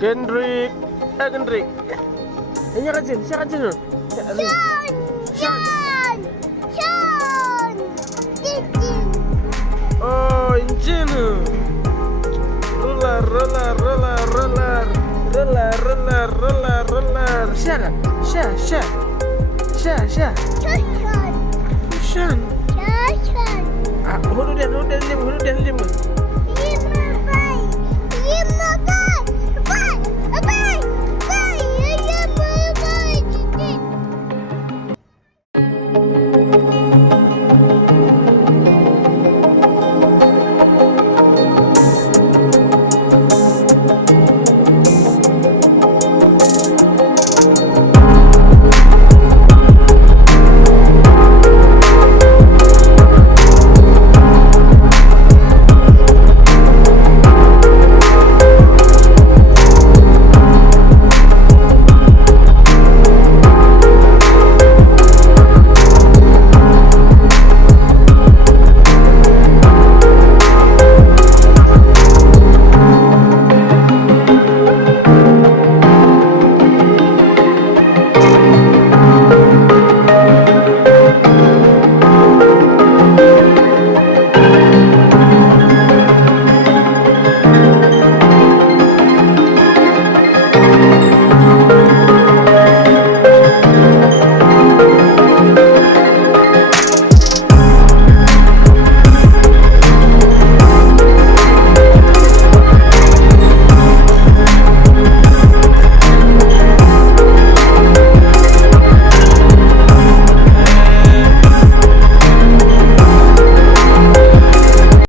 Kendrick. Kendrick. Ini rajin, siapa rajin? Sean. Titin. Oh, engine. Roller. Siapa? Siapa? Sean. Shan. Sean. Ah, hulu dia lim.